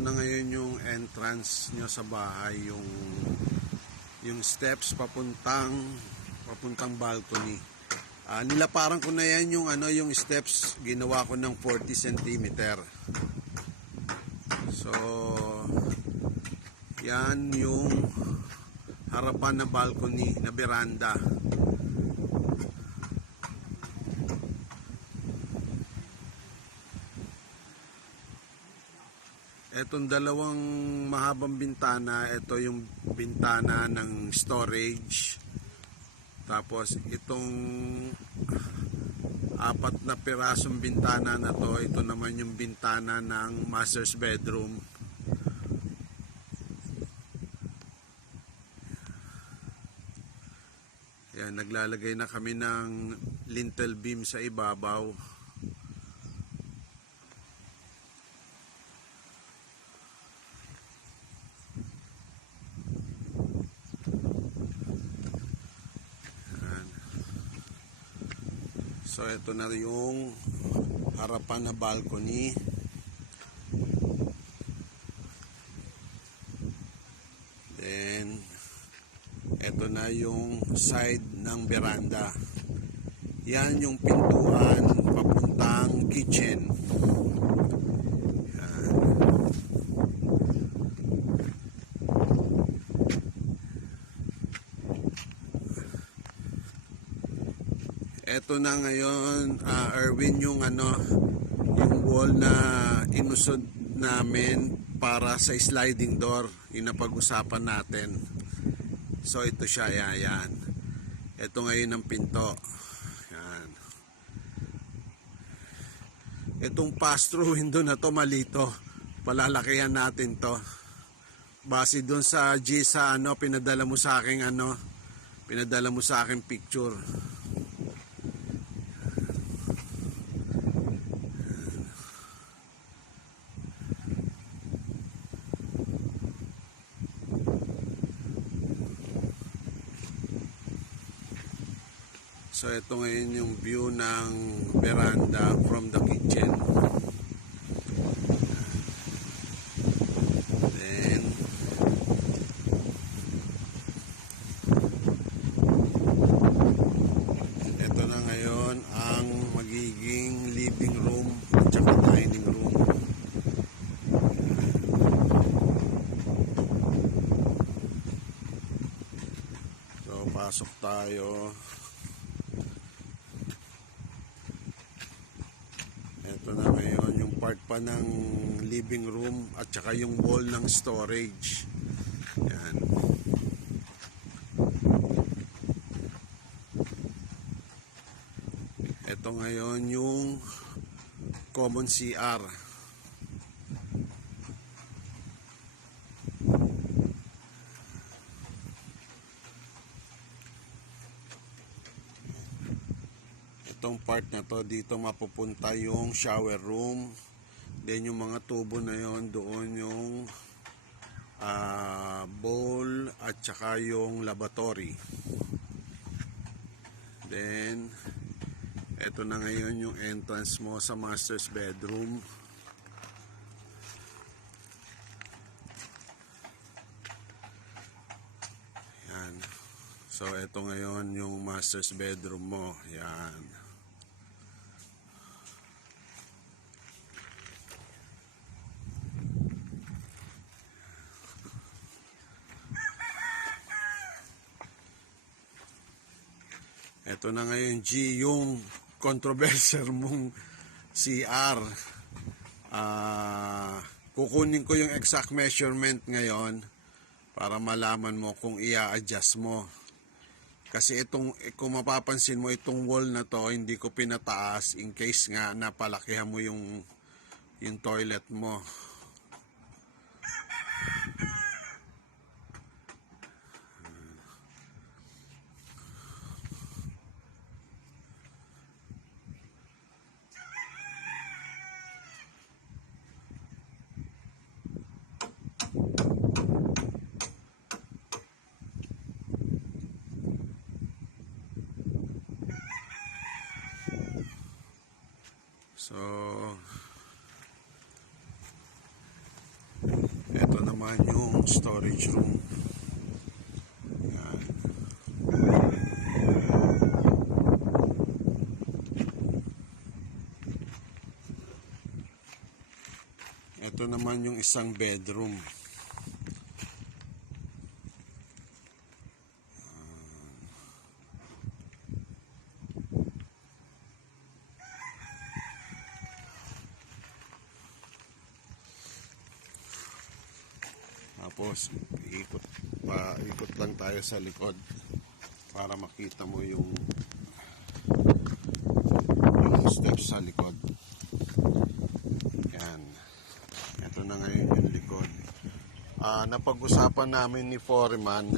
na ngayon yung entrance nyo sa bahay, yung steps papuntang balcony. Nilaparan ko na yan yung steps, ginawa ko ng 40 cm. So yan yung harapan na balcony na veranda. Etong dalawang mahabang bintana, ito yung bintana ng storage. Tapos itong apat na pirasong bintana na to, ito naman yung bintana ng master's bedroom. Yan, naglalagay na kami ng lintel beam sa ibabaw. So ito na yung harapan na balcony. Then ito na yung side ng veranda. Yan yung pintuan papuntang kitchen. Yan. Ito na ngayon, Erwin, yung wall na inusod namin para sa sliding door, yung napag-usapan natin. So ito siya, yan. Ito ngayon ang pinto. Yan. Itong pass-through window na to, malito. Palalakihan natin to. Base doon sa pinadala mo sa aking picture. So ito ngayon yung view ng veranda from the kitchen. Then ito na ngayon ang magiging living room at saka dining room. So pasok tayo. Ito na ngayon yung part pa ng living room at saka yung wall ng storage. Yan. Ito ngayon yung common CR. Itong part na to, dito mapupunta yung shower room. Then yung mga tubo na yon, doon yung bowl at saka yung lavatory. Then ito na ngayon yung entrance mo sa master's bedroom. Yan. So ito ngayon yung master's bedroom mo. Yan. Ito na ngayon, G, yung controversial mong CR. Kukunin ko yung exact measurement ngayon para malaman mo kung i-adjust mo. Kasi kung mapapansin mo, itong wall na to, hindi ko pinataas in case nga napalakihan mo yung toilet mo. So naman yung storage room. Yan. Ito naman yung isang bedroom. Tapos ikot lang tayo sa likod para makita mo yung steps sa likod. Yan. Ito na ngayon yung likod. Napag-usapan namin ni Foreman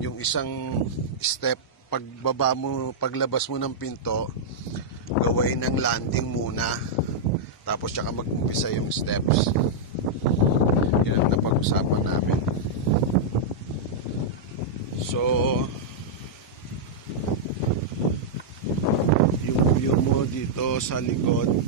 yung isang step paglabas mo ng pinto, gawain ng landing muna. Tapos tsaka mag-umpisa yung steps. Yan ang napag-usapan namin. So, yung view mo dito sa likod,